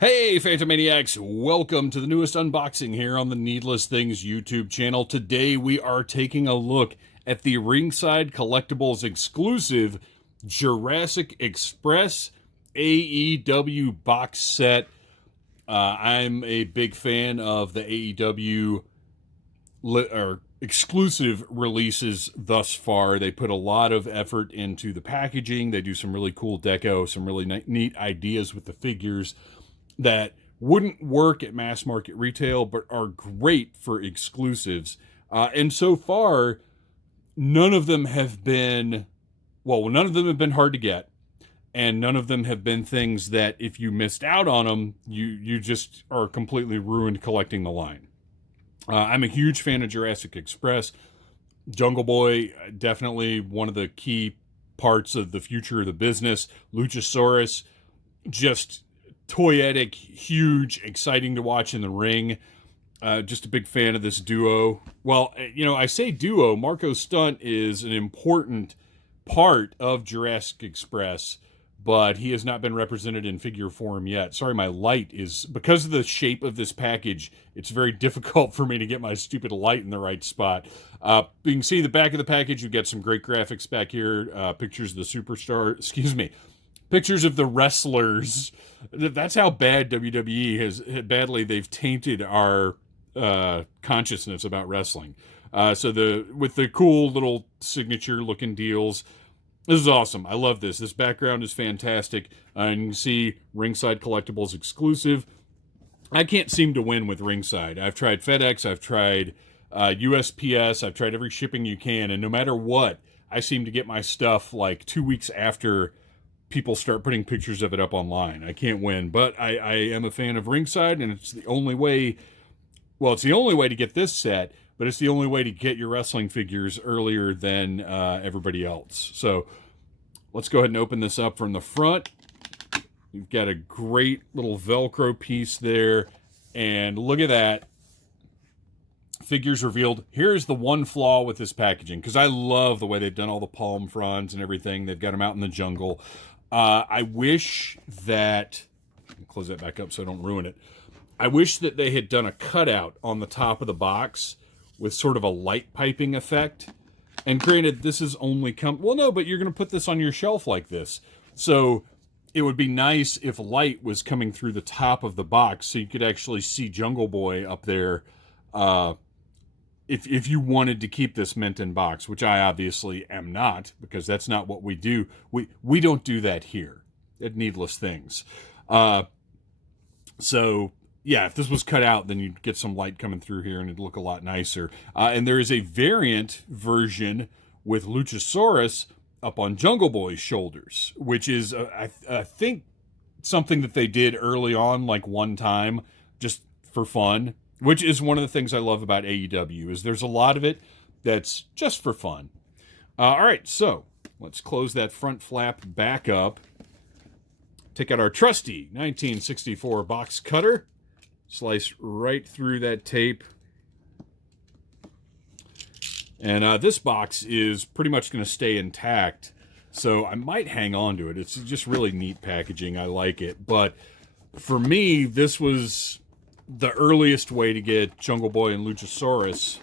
Hey, Phantomaniacs! Welcome to the newest unboxing here on the Needless Things YouTube channel. Today we are taking a look at the Ringside Collectibles exclusive Jurassic Express AEW box set. I'm a big fan of the AEW exclusive releases thus far. They put a lot of effort into the packaging. They do some really cool deco, some really neat ideas with the figures that wouldn't work at mass market retail but are great for exclusives. And so far, none of them have been, none of them have been hard to get. And none of them have been things that if you missed out on them, you just are completely ruined collecting the line. I'm a huge fan of Jurassic Express. Jungle Boy, definitely one of the key parts of the future of the business. Luchasaurus, just toyetic, huge, exciting to watch in the ring. Just a big fan of this duo. Well, I say duo. Marco Stunt is an important part of Jurassic Express, but he has not been represented in figure form yet. Sorry, my light is, because of the shape of this package, it's very difficult for me to get my stupid light in the right spot. You can see the back of the package. You get some great graphics back here. Pictures of the pictures of the wrestlers. That's how bad WWE has, badly they've tainted our consciousness about wrestling. With the cool little signature looking deals, this is awesome. I love this. This background is fantastic. And you can see Ringside Collectibles exclusive. I can't seem to win with Ringside. I've tried FedEx, I've tried USPS, I've tried every shipping you can, and no matter what, I seem to get my stuff like 2 weeks after people start putting pictures of it up online. I can't win, but I am a fan of Ringside, and it's the only way, it's the only way to get this set, but it's the only way to get your wrestling figures earlier than everybody else. So let's go ahead and open this up from the front. You've got a great little Velcro piece there, and look at that. Figures revealed. Here's the one flaw with this packaging, because I love the way they've done all the palm fronds and everything. They've got them out in the jungle. I wish that, close that back up so I don't ruin it. I wish that they had done a cutout on the top of the box with sort of a light piping effect. And granted, this is only but you're going to put this on your shelf like this. So it would be nice if light was coming through the top of the box so you could actually see Jungle Boy up there. If you wanted to keep this mint in box, which I obviously am not, because that's not what we do. We don't do that here at Needless Things. So yeah, if this was cut out, then you'd get some light coming through here and it'd look a lot nicer. And there is a variant version with Luchasaurus up on Jungle Boy's shoulders, which is, I think, something that they did early on, like one time, just for fun. Which is one of the things I love about AEW, is there's a lot of it that's just for fun. All right, so let's close that front flap back up. Take out our trusty 1964 box cutter. Slice right through that tape. And this box is pretty much going to stay intact, so I might hang on to it. It's just really neat packaging. I like it. But for me, this was the earliest way to get Jungle Boy and Luchasaurus,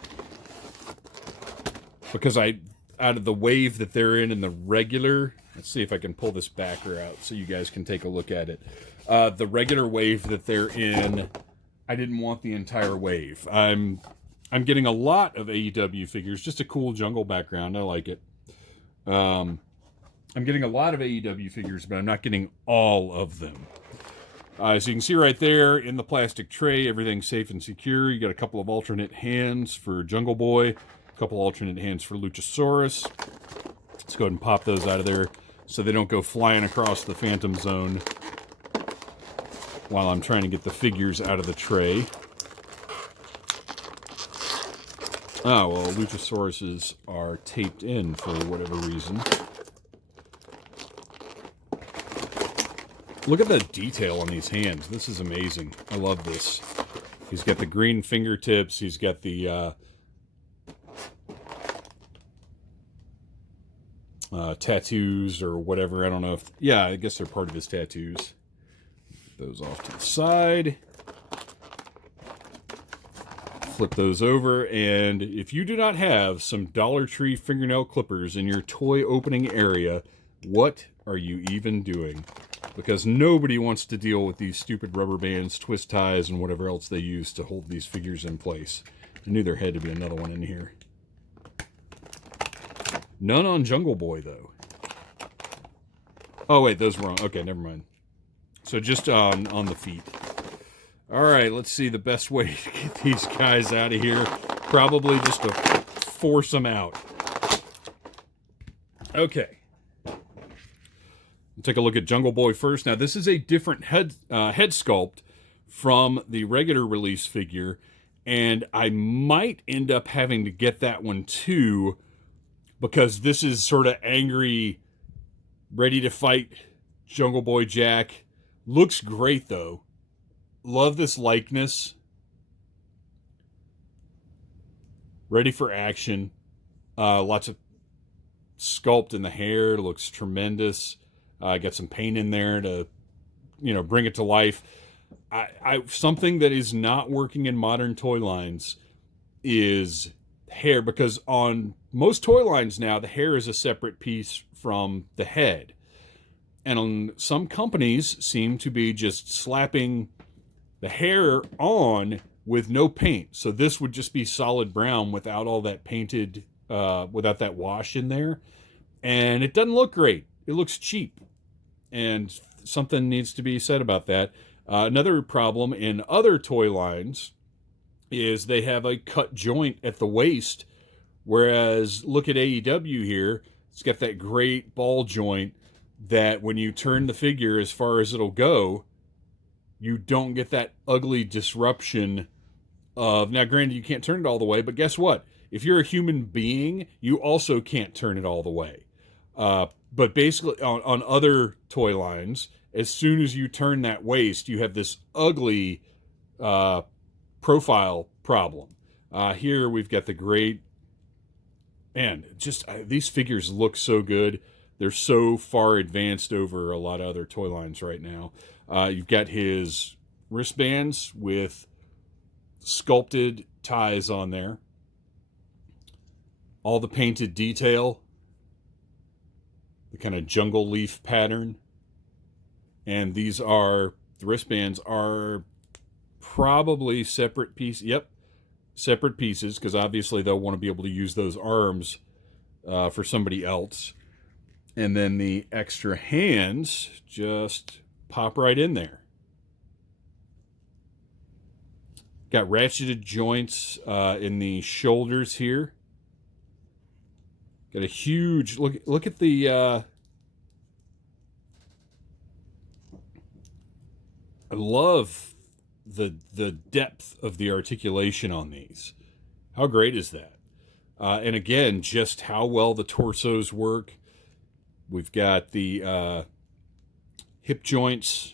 because out of the wave that they're in the regular, let's see if I can pull this backer out so you guys can take a look at it. The regular wave that they're in, I didn't want the entire wave. I'm getting a lot of AEW figures, just a cool jungle background. I like it. I'm getting a lot of AEW figures, but I'm not getting all of them. As you can see right there in the plastic tray, everything's safe and secure. You got a couple of alternate hands for Jungle Boy, a couple alternate hands for Luchasaurus. Let's go ahead and pop those out of there so they don't go flying across the Phantom Zone while I'm trying to get the figures out of the tray. Oh, well, Luchasauruses are taped in for whatever reason. Look at the detail on these hands. This is amazing. I love this. He's got the green fingertips. He's got the tattoos or whatever. I don't know if... Yeah, I guess they're part of his tattoos. those off to the side. Flip those over, and if you do not have some Dollar Tree fingernail clippers in your toy opening area, what are you even doing? Because nobody wants to deal with these stupid rubber bands, twist ties, and whatever else they use to hold these figures in place. I knew there had to be another one in here. None on Jungle Boy, though. Oh, wait, those were on. Okay, never mind. So just on the feet. All right, let's see the best way to get these guys out of here. Probably just to force them out. Okay. Take a look at Jungle Boy first. Now, this is a different head sculpt from the regular release figure, and I might end up having to get that one too, because this is sort of angry, ready to fight Jungle Boy Jack. Looks great, though. Love this likeness. Ready for action. Lots of sculpt in the hair. Looks tremendous. Got some paint in there to, bring it to life. Something that is not working in modern toy lines is hair, because on most toy lines now, the hair is a separate piece from the head. And on some companies seem to be just slapping the hair on with no paint. So this would just be solid brown without all that painted, without that wash in there. And it doesn't look great. It looks cheap. And something needs to be said about that. Another problem in other toy lines is they have a cut joint at the waist. Whereas look at AEW here. It's got that great ball joint that when you turn the figure as far as it'll go, you don't get that ugly disruption of, now granted you can't turn it all the way, but guess what? If you're a human being, you also can't turn it all the way. But basically on other toy lines, as soon as you turn that waist, you have this ugly profile problem. Here we've got the great, man, just these figures look so good. They're so far advanced over a lot of other toy lines right now. You've got his wristbands with sculpted ties on there. All the painted detail. The kind of jungle leaf pattern. And the wristbands are probably separate pieces. Yep, separate pieces, because obviously they'll want to be able to use those arms for somebody else. And then the extra hands just pop right in there. Got ratcheted joints in the shoulders here. Got a huge look at the I love the depth of the articulation on these. How great is that? And again, just how well the torsos work. We've got the hip joints.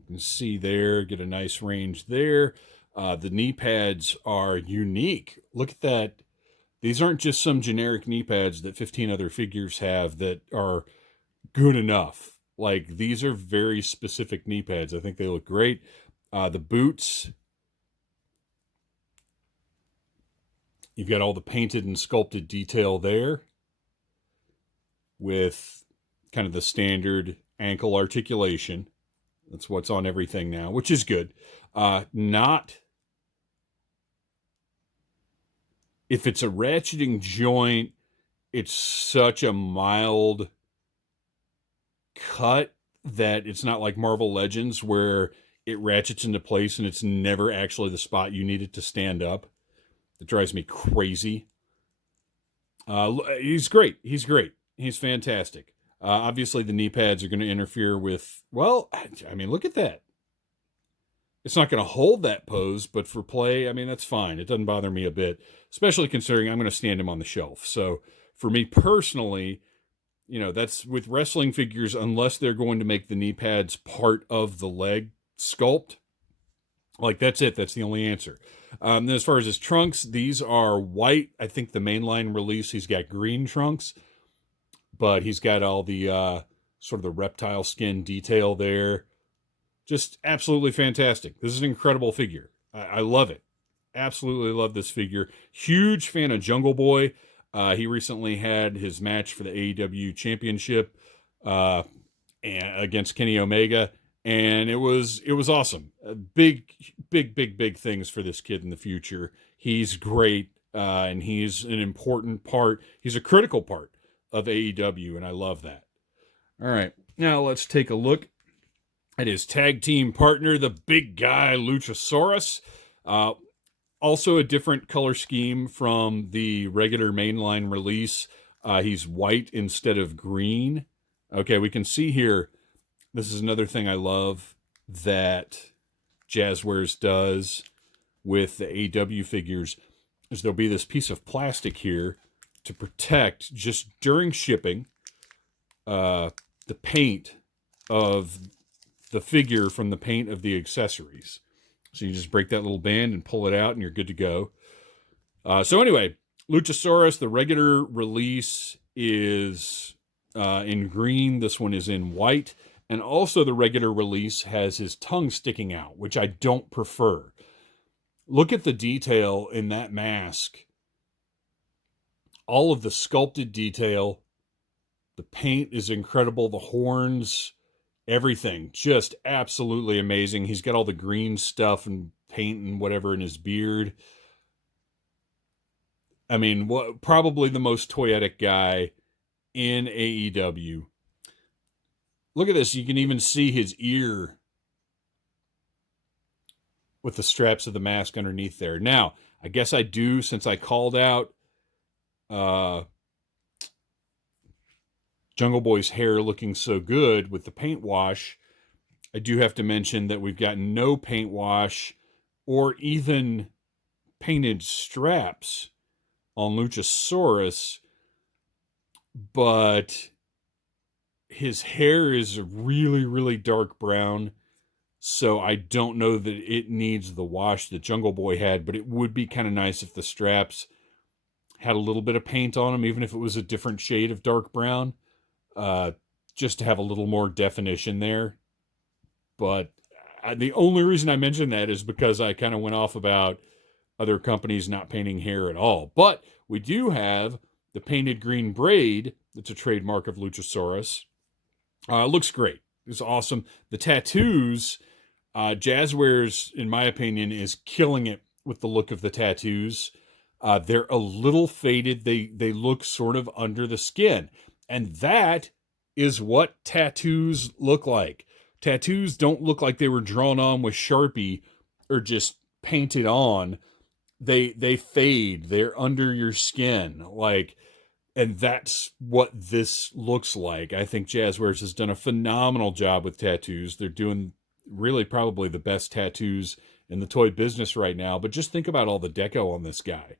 You can see there, get a nice range there. The knee pads are unique. Look at that. These aren't just some generic knee pads that 15 other figures have that are good enough. Like, these are very specific knee pads. I think they look great. The boots. You've got all the painted and sculpted detail there with kind of the standard ankle articulation. That's what's on everything now, which is good. Not... If it's a ratcheting joint, it's such a mild cut that it's not like Marvel Legends where it ratchets into place and it's never actually the spot you need it to stand up. It drives me crazy. He's great. He's great. He's fantastic. Obviously, the knee pads are going to interfere with, well, I mean, look at that. It's not going to hold that pose, but for play, I mean, that's fine. It doesn't bother me a bit, especially considering I'm going to stand him on the shelf. So for me personally, that's with wrestling figures, unless they're going to make the knee pads part of the leg sculpt, like that's it. That's the only answer. Then as far as his trunks, these are white. I think the mainline release, he's got green trunks, but he's got all the sort of the reptile skin detail there. Just absolutely fantastic. This is an incredible figure. I love it. Absolutely love this figure. Huge fan of Jungle Boy. He recently had his match for the AEW Championship against Kenny Omega, and it was awesome. Big things for this kid in the future. He's great, and he's an important part. He's a critical part of AEW, and I love that. All right, now let's take a look at his tag team partner, the big guy Luchasaurus. Also a different color scheme from the regular mainline release. He's white instead of green. Okay, we can see here, this is another thing I love that Jazwares does with the AEW figures, is there'll be this piece of plastic here to protect, just during shipping, the paint of the figure from the paint of the accessories. So you just break that little band and pull it out and you're good to go. So anyway, Luchasaurus, the regular release is in green. This one is in white. And also the regular release has his tongue sticking out, which I don't prefer. Look at the detail in that mask. All of the sculpted detail. The paint is incredible. The horns, everything, just absolutely amazing. He's got all the green stuff and paint and whatever in his beard. I mean, probably the most toyetic guy in AEW. Look at this. You can even see his ear with the straps of the mask underneath there. Now, I guess I do, since I called out Jungle Boy's hair looking so good with the paint wash, I do have to mention that we've got no paint wash or even painted straps on Luchasaurus, but his hair is really dark brown, so I don't know that it needs the wash that Jungle Boy had, but it would be kind of nice if the straps had a little bit of paint on them, even if it was a different shade of dark brown. Just to have a little more definition there. But the only reason I mentioned that is because I kind of went off about other companies not painting hair at all. But we do have the painted green braid. It's a trademark of Luchasaurus. Looks great. It's awesome. The tattoos, Jazwares, in my opinion, is killing it with the look of the tattoos. They're a little faded. They look sort of under the skin. And that is what tattoos look like. Tattoos don't look like they were drawn on with Sharpie or just painted on. They fade. They're under your skin. And that's what this looks like. I think Jazwares has done a phenomenal job with tattoos. They're doing really probably the best tattoos in the toy business right now. But just think about all the deco on this guy.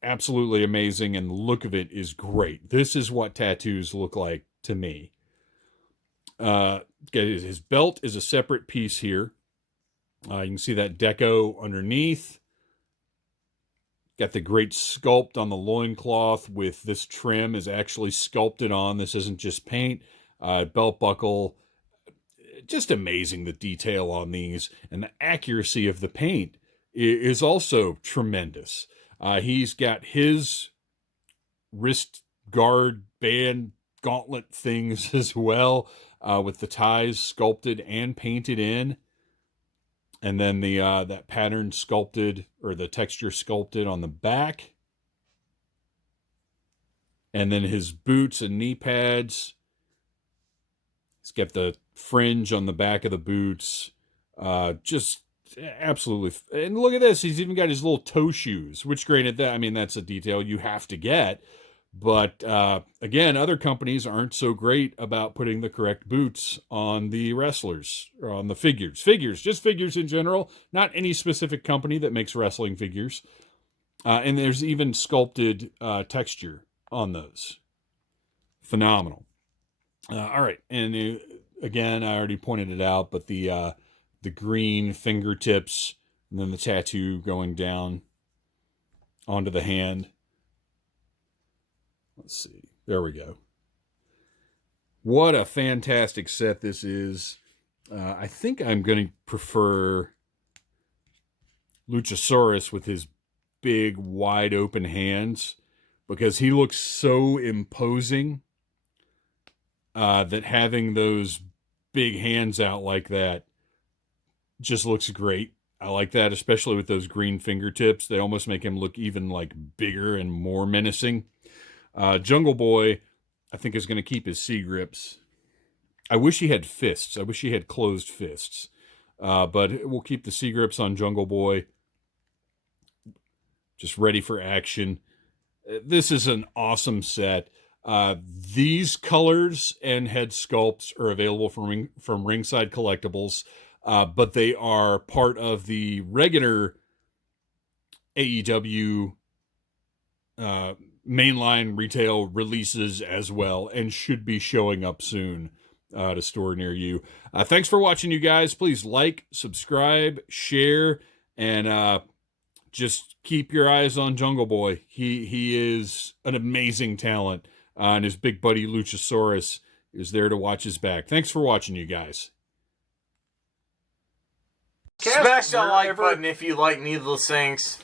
Absolutely amazing, and the look of it is great. This is what tattoos look like to me. His belt is a separate piece here. You can see that deco underneath. Got the great sculpt on the loincloth with this trim is actually sculpted on. This isn't just paint. Belt buckle. Just amazing, the detail on these. And the accuracy of the paint is also tremendous. He's got his wrist guard band gauntlet things as well, with the ties sculpted and painted in. And then the that pattern sculpted, or the texture sculpted on the back. And then his boots and knee pads. He's got the fringe on the back of the boots. Just absolutely. And look at this. He's even got his little toe shoes, which granted, that's a detail you have to get. But again, other companies aren't so great about putting the correct boots on the wrestlers, or on the figures. Just figures in general, not any specific company that makes wrestling figures. And there's even sculpted texture on those. Phenomenal. All right. And again, I already pointed it out, but the green fingertips, and then the tattoo going down onto the hand. Let's see. There we go. What a fantastic set this is. I think I'm going to prefer Luchasaurus with his big, wide open hands because he looks so imposing that having those big hands out like that just looks great. I like that, especially with those green fingertips. They almost make him look even like bigger and more menacing. Jungle Boy, I think, is going to keep his C-grips. I wish he had fists. I wish he had closed fists. But we'll keep the C-grips on Jungle Boy. Just ready for action. This is an awesome set. These colors and head sculpts are available from Ringside Collectibles, but they are part of the regular AEW mainline retail releases as well, and should be showing up soon to store near you. Thanks for watching, you guys. Please like, subscribe, share, and just keep your eyes on Jungle Boy. He is an amazing talent, and his big buddy Luchasaurus is there to watch his back. Thanks for watching, you guys. Smash that like button if you like Needless Things.